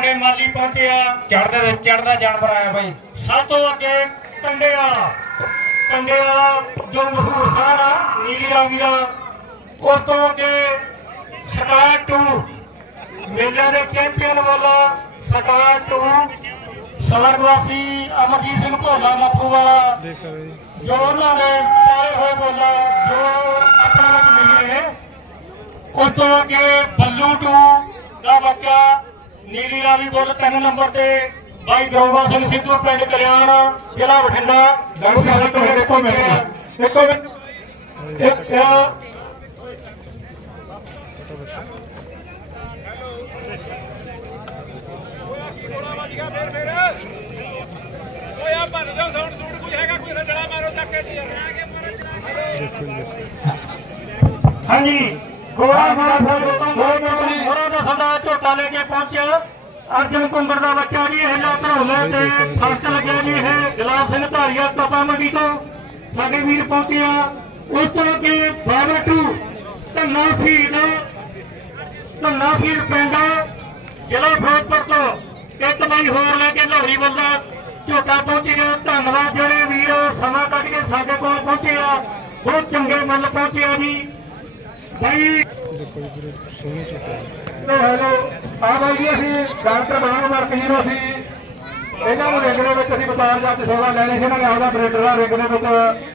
ਵੱਡੇ ਮਾਲੀ ਪਹੁੰਚੇ ਆ। ਚੜਦਾ ਚੜਦਾ ਜਾਨਵਰ ਆਇਆ ਬਾਈ। ਸਭ ਤੋਂ ਅੱਗੇ ਕੰਡਿਆ। ਕੰਡਿਆ ਜੋ ਮਸ਼ਹੂਰ ਸ਼ਹਿਰ ਆ ਨੀਲੀ ਰਾਵੀ ਦਾ। ਉਸ ਤੋਂ ਅੱਗੇ ਸਟਾਰ 2 ਮੇਲੇ ਦੇ ਚੈਂਪੀਅਨ ਵੱਲੋਂ ਸਟਾਰ 2 ਸਵਰਗਵਾਸੀ ਅਮਰਜੀਤ ਸਿੰਘ ਭੋਲਾ ਮੱਥੂ ਵਾਲਾ। ਦੇਖ ਸਕਦੇ ਜੀ। ਜੋ ਉਹਨਾਂ ਨੇ ਪਾਏ ਹੋਏ ਬੋਲਾ ਜੋ ਆਪਣੇ ਵਿੱਚ ਮਿਲੇ ਉਸ ਤੋਂ ਅੱਗੇ ਬੱਲੂ 2 ਦਾ ਬੱਚਾ ਨੀਲੀ ਰਾਵੀ ਬੁੱਲ ਤਿੰਨ ਨੰਬਰ ਤੇ। ਬਾਈ ਗਰੋਵਾ ਸਿੰਘ ਸਿੱਧੂ ਪਿੰਡ ਕਲਿਆਣ ਜ਼ਿਲ੍ਹਾ ਬਠਿੰਡਾ। ਸਾਹਿਬ ਮਿੰਟ ਮਿੰਟ। ਇੱਕ ਹਾਂਜੀ। ਗੋਰਾ ਸਾਹਿਬ ਦਾ ਕੇ ਪਹੁੰਚਿਆ ਅਰਜਨ ਕੁੰਗਰ ਦਾ ਬੱਚਾ ਜੀ ਇਹ ਲਾ ਧਰੋਲੇ ਤੇ ਫਸਟ ਲੱਗਿਆ ਜੀ ਇਹ ਗੁਲਾਬ ਸਿੰਘ ਧਾਰੀਆ ਤਪਾ ਮੰਡੀ ਤੋਂ ਸਾਡੇ ਵੀਰ ਪਹੁੰਚੇ ਆ ਉਸ ਤੋਂ ਅੱਗੇ ਬਾਬਾ ਟੂ ਧੰਨਾ ਸ਼ਹੀਦ ਧੰਨਾ ਸ਼ਹੀਦ ਪਿੰਡ ਜ਼ਿਲ੍ਹਾ ਫਿਰੋਜ਼ਪੁਰ ਤੋਂ ਇੱਕ ਨਹੀਂ ਹੋਰ ਲੈ ਕੇ ਲੋਹਰੀ ਵੱਲੋਂ ਝੋਟਾ ਪਹੁੰਚੀ ਗਿਆ। ਧੰਨਵਾਦ ਜਿਹੜੇ ਵੀਰ ਸਮਾਂ ਕੱਢ ਕੇ ਸਾਡੇ ਕੋਲ ਪਹੁੰਚੇ ਆ। ਬਹੁਤ ਚੰਗੇ ਮੁੱਲ ਪਹੁੰਚੇ ਆ ਜੀ। ਭਾਈ ਦੇਖੋ ਜੀ ਸੋਹਣੇ ਛੋਟਾ ਹੈਲੋ ਆ ਬਾਈ ਜੀ ਅਸੀਂ ਡਾਕਟਰ ਬਾਣ ਵਰਕ ਹੀਰੋ ਸੀ ਇਹਨਾਂ ਨੂੰ ਰਿੰਗ ਦੇ ਵਿੱਚ ਅਸੀਂ ਵਪਾਰ ਜਾਂ ਸੇਵਾ ਲੈਣੀ ਸੀ ਇਹਨਾਂ ਨੇ ਆਪਦਾ ਬ੍ਰੇਡਰ ਦਾ ਰਿੰਗ ਦੇ ਵਿੱਚ